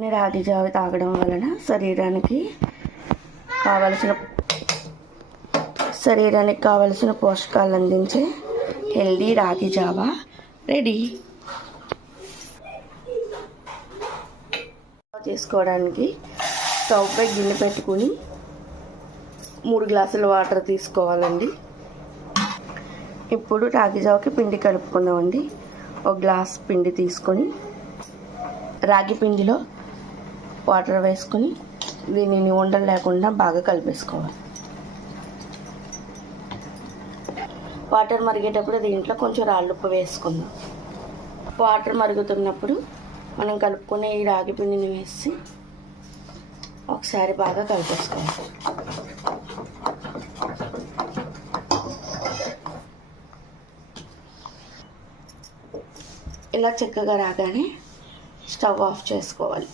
రాగి జావ తాగడం వలన శరీరానికి కావలసిన పోషకాలు అందించే హెల్దీ రాగి జావ రెడీ. చేసుకోవడానికి స్టవ్ పై గిన్నె పెట్టుకుని 3 గ్లాసుల వాటర్ తీసుకోవాలండి. ఇప్పుడు రాగి జావకి పిండి కలుపుకుందామండి. 1 గ్లాస్ పిండి తీసుకొని రాగి పిండిలో వాటర్ వేసుకొని దీనిని ఉండలు లేకుండా బాగా కలిపేసుకోవాలి. వాటర్ మరిగేటప్పుడు దీంట్లో కొంచెం రాళ్ళుప్పు వేసుకుందాం. వాటర్ మరుగుతున్నప్పుడు మనం కలుపుకునే ఈ రాగి పిండిని వేసి ఒకసారి బాగా కలిపేసుకోవాలి. ఇలా చక్కగా రాగానే స్టవ్ ఆఫ్ చేసుకోవాలి.